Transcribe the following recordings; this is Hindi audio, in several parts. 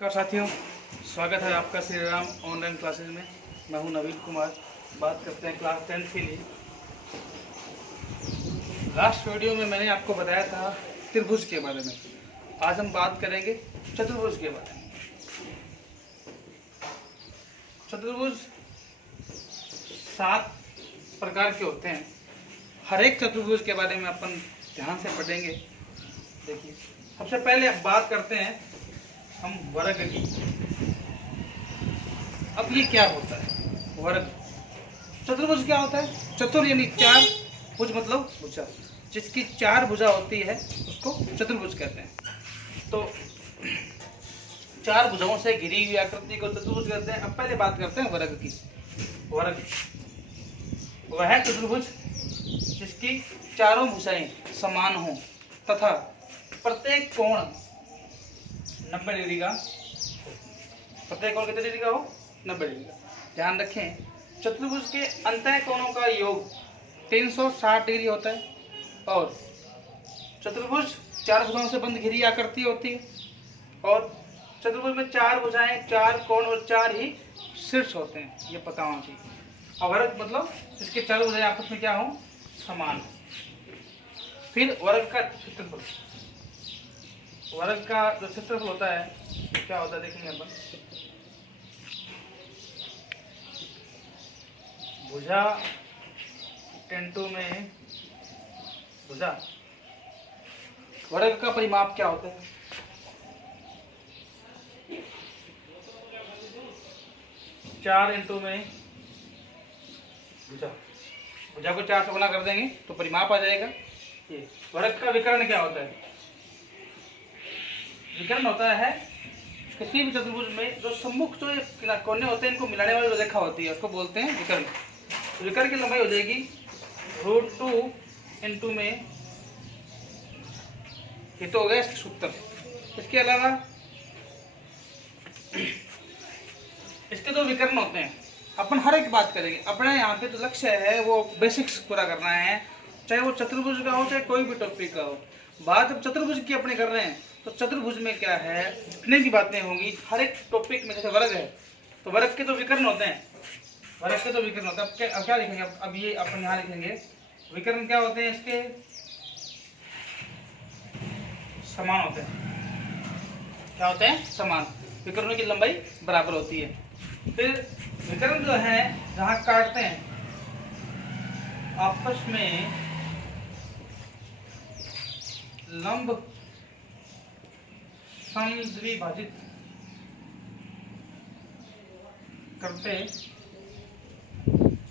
नमस्कार साथियों, स्वागत है आपका श्री राम ऑनलाइन क्लासेज में। मैं हूं नवीन कुमार। बात करते हैं क्लास 10 के लिए। लास्ट वीडियो में मैंने आपको बताया था त्रिभुज के बारे में। आज हम बात करेंगे चतुर्भुज के बारे में। चतुर्भुज 7 प्रकार के होते हैं। हर एक चतुर्भुज के बारे में अपन ध्यान से पढ़ेंगे। देखिए, सबसे पहले बात करते हैं हम वर्ग की। अब ये क्या होता है वर्ग? चतुर्भुज क्या होता है? चतुर यानी 4, भुज मतलब भुजा। जिसकी 4 भुजा होती है उसको चतुर्भुज कहते हैं। तो 4 भुजाओं से घिरी हुई आकृति को चतुर्भुज कहते हैं। अब पहले बात करते हैं वर्ग की। वर्ग वह है चतुर्भुज जिसकी चारों भुजाएं समान हों तथा प्रत्येक कोण 90 डिग्री का। प्रत्येक कोण कितने डिग्री का हो? 90 डिग्री का। ध्यान रखें, चतुर्भुज के अंतः कोणों का योग 360 डिग्री होता है और चतुर्भुज 4 भुजाओं से बंद घिरी आकृति होती है और चतुर्भुज में 4 भुजाएं, 4 कोण और 4 ही शीर्ष होते हैं। ये पता होना चाहिए। और वर्ग मतलब इसके 4 भुजाएं आपस में क्या हो? समान। फिर वर्ग का क्षेत्रफल। वर्ग का जो क्षेत्रफल होता है क्या होता है देखेंगे अपन। भुजा टेंटू में भुजा। वर्ग का परिमाप क्या होता है? चार इंटू में भुजा। भुजा को 4 से गुना कर देंगे तो परिमाप आ जाएगा। ये वर्ग का विकर्ण क्या होता है? विकर्ण होता है किसी भी चतुर्भुज में जो सम्मुख जो कोने होते हैं इनको मिलाने वाली जो रेखा होती है उसको बोलते हैं विकर्ण। तो विकर्ण की लंबाई हो जाएगी √2 इंटू में, ये तो हो गया इसका सूत्र। इसके अलावा इसके जो विकर्ण होते हैं अपन हर एक बात करेंगे। अपने यहाँ पे जो लक्ष्य है वो बेसिक्स पूरा करना है, चाहे वो चतुर्भुज का हो चाहे कोई भी टॉपिक का हो। बात जब चतुर्भुज की अपने कर रहे हैं तो चतुर्भुज में क्या है, जितने भी बातें होंगी हर एक टॉपिक में। जैसे वर्ग है तो वर्ग के तो विकर्ण होते हैं। वर्ग के तो विकर्ण होते हैं। अब क्या लिखेंगे? अब ये अपन यहाँ लिखेंगे विकर्ण क्या होते हैं? इसके समान होते हैं। क्या होते हैं? समान। विकर्णों की लंबाई बराबर होती है। फिर विकर्ण जो है जहाँ काटते हैं आपस में लंब समद्विभाजित करते हैं।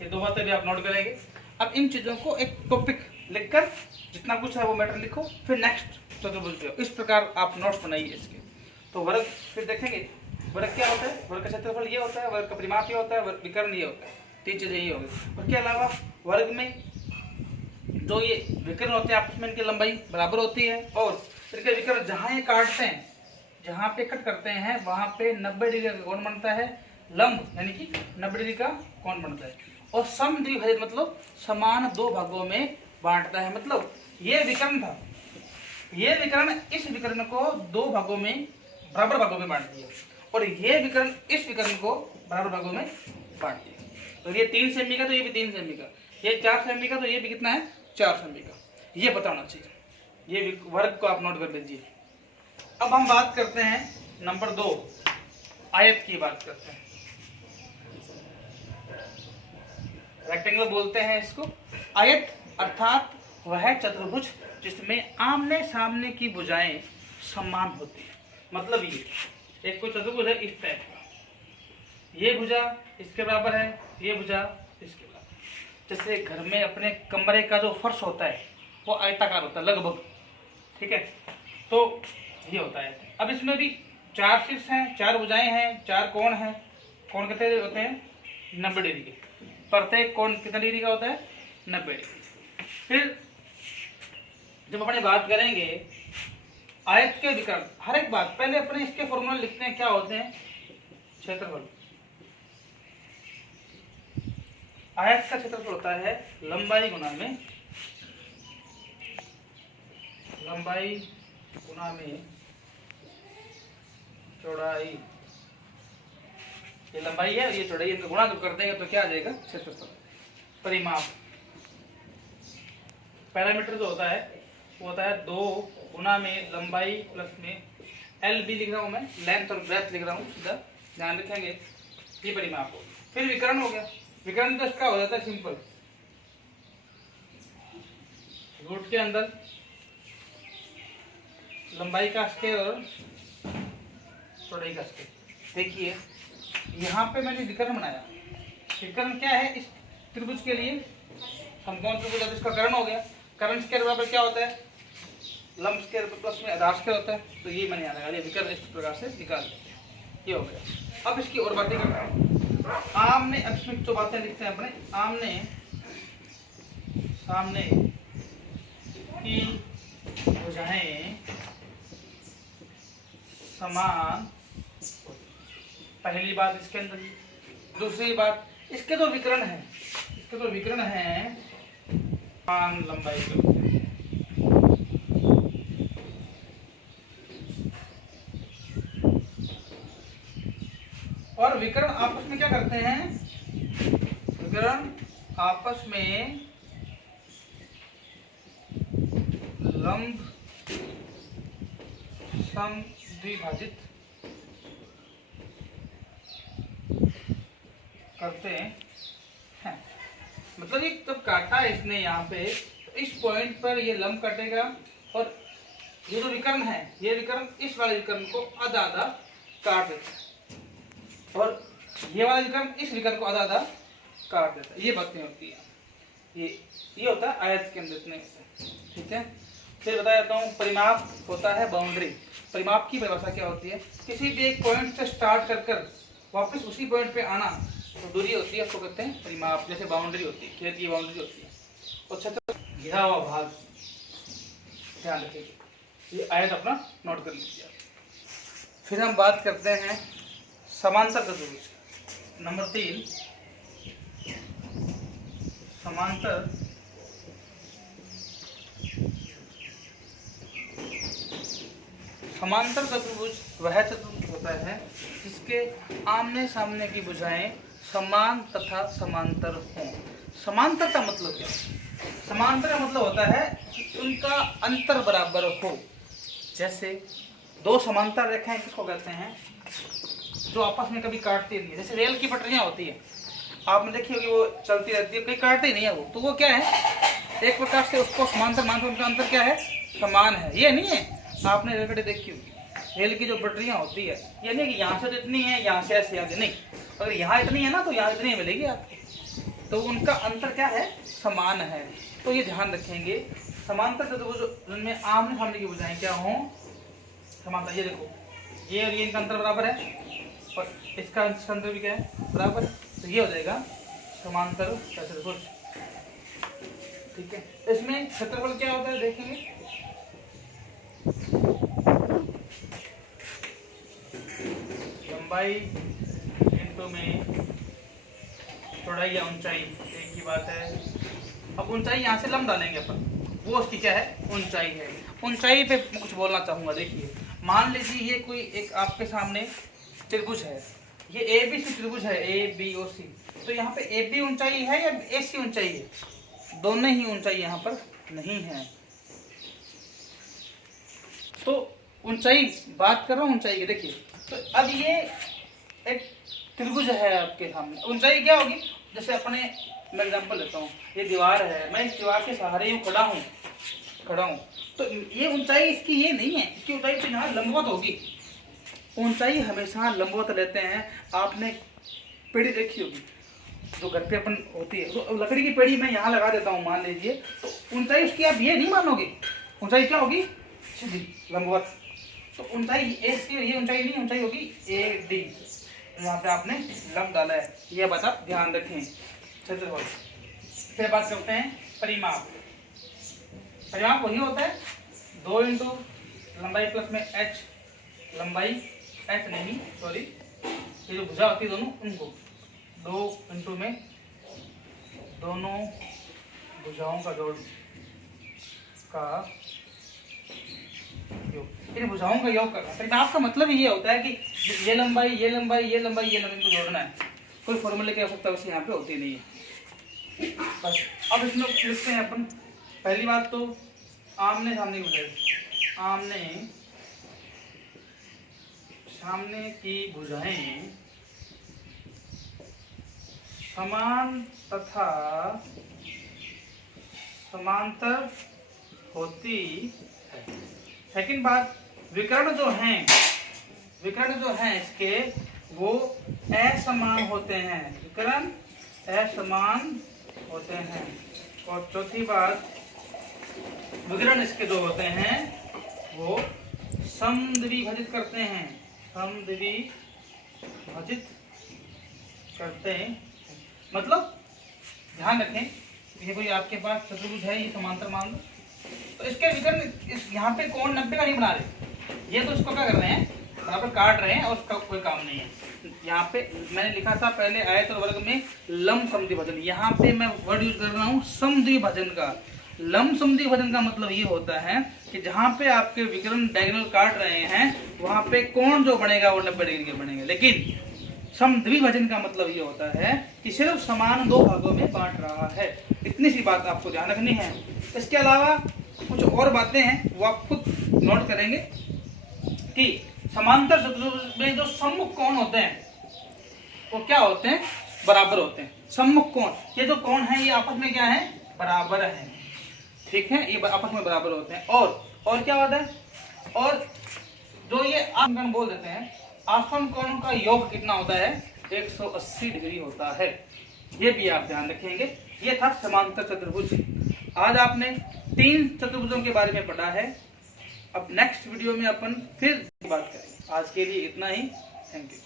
ये 2 बातें भी आप नोट करेंगे। अब इन चीजों को एक टॉपिक लिखकर जितना कुछ है वो मैटर लिखो, फिर नेक्स्ट चतुर्भुज पे। इस प्रकार आप नोट्स बनाइए इसके। तो वर्ग फिर देखेंगे वर्ग क्या होता है। वर्ग का क्षेत्रफल ये होता है, वर्ग का परिमाप ये होता है, विकर्ण ये होता है। 3 चीजें ये होगी। उसके अलावा वर्ग में जो ये विकर्ण होते हैं आपस में इनकी लंबाई बराबर होती है और इनके विकर्ण जहाँ ये काटते हैं, जहाँ पे कट करते हैं वहां पे 90 डिग्री का कोण बनता है। लंब यानी कि 90 डिग्री का कोण बनता है और समद्विभाजित मतलब समान 2 भागों में बांटता है। मतलब ये विकर्ण था, ये विकर्ण इस विकर्ण को 2 भागों में बराबर भागों में बांट दिया और ये विकर्ण इस विकर्ण को बराबर भागों में बांट दिया। तो ये 3 सेमी का तो ये भी 3 सेमी का, ये 4 सेमी का तो ये भी कितना है? 4 सेमी का। ये बताना चाहिए। ये वर्ग को आप नोट कर लीजिए। अब हम बात करते हैं नंबर 2, आयत की बात करते हैं। रेक्टेंगल बोलते हैं इसको। आयत अर्थात वह चतुर्भुज जिसमें आमने सामने की भुजाएं समान होती है। मतलब ये एक कोई चतुर्भुज है इस टाइप का, ये भुजा इसके बराबर है, ये भुजा इसके बराबर। जैसे घर में अपने कमरे का जो फर्श होता है वो आयताकार होता है लगभग, ठीक है। तो ये होता है। अब इसमें भी 4 शीर्ष हैं, 4 भुजाएं हैं, 4 कोण हैं। कोण कितने होते हैं? 90 डिग्री के। प्रत्येक कोण कितने डिग्री का होता है? 90 डिग्री। फिर जब अपने बात करेंगे आयत के विकर्ण, हर एक बात पहले अपने इसके फॉर्मूला लिखते हैं। क्या होते हैं? क्षेत्रफल। आयत का क्षेत्रफल होता है लंबाई गुना में, लंबाई गुना में चौड़ाई, ये लंबाई है, ये चौड़ाई, इनको गुणा कर देंगे तो क्या आ जाएगा? क्षेत्रफल। परिमाप, पैरामीटर जो होता है वो होता है 2 गुना में लंबाई प्लस में एल भी लिख रहा हूँ मैं, लेंथ और ब्रेथ लिख रहा हूँ सीधा, ध्यान रखेंगे। ये परिमाप हो। फिर विकर्ण हो गया। विकर्ण तो इसका हो जाता है सिंपल, रूट के अंदर लंबाई का स्केयर और चौड़ाई का स्केयर। देखिए यहाँ पे मैंने विकर्ण बनाया। विकर्ण क्या है? इस त्रिभुज के लिए समकोण त्रिभुज, इसका कर्ण हो गया। कर्ण स्केयर बराबर क्या होता है? लंब स्केयर प्लस में आधार स्केयर होता है। तो ये मैंने याद, ये विकर्ण इस प्रकार से निकाल दिया। ये हो गया। अब इसकी और बातें करते हैं। आमने, अब इसमें जो बातें लिखते हैं अपने, आमने सामने की भुजाएं समान, पहली बात इसके अंदर। दूसरी बात, इसके जो विकर्ण है, इसके जो विकर्ण है समान लंबाई के होते हैं। और विकर्ण आपस में क्या करते हैं? विकर्ण आपस में लंब समद्विभाजित करते हैं। मतलब ये जब काटा इसने यहाँ पे, तो इस पॉइंट पर ये लंब काटेगा और ये जो विकर्ण है, ये विकर्ण इस वाले विकर्ण को आधा आधा काट देता है और ये वाला विकर्ण इस विकर्ण को आधा आधा काट देता है। ये बातें होती है। ये होता है आयत के अंदर इतने होता है। ठीक है, फिर बता देता हूँ। परिमाप होता है बाउंड्री। परिमाप की परिभाषा क्या होती है? किसी भी एक पॉइंट से स्टार्ट कर वापस उसी पॉइंट पे आना, तो दूरी होती है, उसको कहते हैं परिमाप। जैसे बाउंड्री होती है, खेत की बाउंड्री होती है। और छत्र, घिरा हुआ भाग, ध्यान रखिए। ये आयत अपना नोट कर लीजिए। फिर हम बात करते हैं समांतर चतुर्भुज। नंबर 3, समांतर समांतर चतुर्भुज वह चतुर्भुज होता है जिसके आमने सामने की भुजाएं समान तथा समांतर हों। समांतर का मतलब क्या? समांतर का मतलब होता है कि उनका अंतर बराबर हो। जैसे दो समांतर रेखाएं किसको कहते हैं? जो आपस में कभी काटती नहीं है। जैसे रेल की पटरियां होती है, आपने देखी होगी, वो चलती रहती है, कहीं काटती नहीं है वो, तो वो क्या है? एक प्रकार से उसको समांतर मानते, उनका अंतर क्या है? समान है। ये नहीं है, आपने रेलगाड़ी देखी होगी, रेल की जो पटरियां होती है, ये नहीं कि यहाँ से तो इतनी है, यहाँ से ऐसे आगे नहीं, अगर यहाँ इतनी है ना तो यहाँ इतनी मिलेगी आपको। तो उनका अंतर क्या है? समान है। तो ये ध्यान रखेंगे। समांतर चतुर्भुज जिनमें आमने सामने की भुजाएं क्या हों? समांतर। ये देखो, ये और ये इनका अंतर बराबर है और इसका अंतर भी क्या है? बराबर। तो ये हो जाएगा समांतर चतुर्भुज। ठीक है, इसमें क्षेत्रफल क्या होता है देखेंगे। लंबाई इंटू में चौड़ाई या ऊंचाई, एक ही बात है। अब ऊंचाई यहाँ से लंब डालेंगे अपन, वो उसकी क्या है? ऊंचाई है। ऊंचाई पे कुछ बोलना चाहूंगा। देखिए, मान लीजिए ये कोई एक आपके सामने त्रिभुज है, ये ए बी सी त्रिभुज है, ए बी ओ सी। तो यहाँ पे ए बी ऊंचाई है या ए सी ऊंचाई है? दोनों ही ऊंचाई यहाँ पर नहीं है। तो ऊंचाई बात कर रहा हूँ ऊंचाई की। देखिए, तो अब ये एक त्रिभुज है आपके सामने, ऊंचाई क्या होगी? जैसे अपने मैं एग्जांपल लेता हूँ, ये दीवार है, मैं इस दीवार के सहारे यूँ खड़ा हूँ, तो ये ऊंचाई इसकी ये नहीं है, इसकी ऊंचाई तो यहाँ लंबवत होगी। ऊंचाई हमेशा लंबवत लेते हैं। आपने पेड़ी देखी होगी जो घर पे अपन होती है, तो लकड़ी की पेड़ी मैं यहाँ लगा देता हूँ मान लीजिए, तो ऊंचाई उसकी आप ये नहीं मानोगे। ऊंचाई क्या होगी? सीधी लंबवत। तो ऊंचाई ए की ये ऊंचाई नहीं, ऊंचाई होगी ए डी। यहाँ पे आपने लंब डाला है, ये बात आप ध्यान रखें। चतुर्भुज। फिर बात करते हैं परिमाप। परिमाप वही होता है 2 इंटू लंबाई प्लस में h, लंबाई h नहीं सॉरी, ये जो भुजा होती है दोनों, उनको 2 इंटू में दोनों भुजाओं का जोड़ का योग, इन भुजाओं का योग करना। परिमाप का मतलब ये होता है कि ये लंबाई, ये लंबाई, ये लंबाई, ये लंबाई को जोड़ना है। कोई फॉर्मूले की आवश्यकता वैसे यहाँ पे होती नहीं है। बस अब इसमें लिखते हैं अपन। पहली बात तो आमने सामने की भुजाएं, आमने सामने की भुजाएं समान तथा समांतर होती है। सेकंड बात, विकर्ण जो हैं इसके वो असमान होते हैं, विकर्ण असमान होते हैं। और चौथी बात, विकर्ण इसके जो होते हैं वो समद्विभाजित करते हैं, समद्विभाजित करते हैं। मतलब ध्यान रखें, ये कोई आपके पास चतुर्भुज है, ये समांतर मान लो, तो इसके विकर्ण इस यहाँ पे कोण 90 का नहीं बना रहे, ये तो इसको क्या कर रहे हैं, बराबर काट रहे हैं और उसका कोई काम नहीं है। यहाँ पे मैंने लिखा था पहले आयत और वर्ग में लंब समद्विभाजन, यहाँ पे मैं वर्ड यूज कर रहा हूँ समद्विभाजन का। लंब समद्विभाजन का मतलब ये होता है कि जहाँ पे आपके विकर्ण डायगोनल काट रहे हैं वहाँ पे कोण जो बनेगा वो 90 डिग्री का बनेगा। लेकिन समद्विभाजन का मतलब ये होता है कि सिर्फ समान दो भागों में बांट रहा है। इतनी सी बात आपको ध्यान रखनी है। इसके अलावा कुछ और बातें हैं वो आप खुद नोट करेंगे कि समांतर चतुर्भुज में जो सम्मुख कोण होते हैं वो क्या होते हैं, बराबर होते हैं। सम्मुख कोण, ये जो कोण है ये आपस में क्या है, बराबर है, ठीक है, ये आपस में बराबर होते हैं। और क्या होता है, और जो ये आसमान बोल देते हैं, आसन कोणों का योग कितना होता है, 180 डिग्री होता है। ये भी आप ध्यान रखेंगे। ये था समांतर चतुर्भुज। आज आपने 3 चतुर्भुजों के बारे में पढ़ा है। अब नेक्स्ट वीडियो में अपन फिर बात करेंगे। आज के लिए इतना ही। Thank you.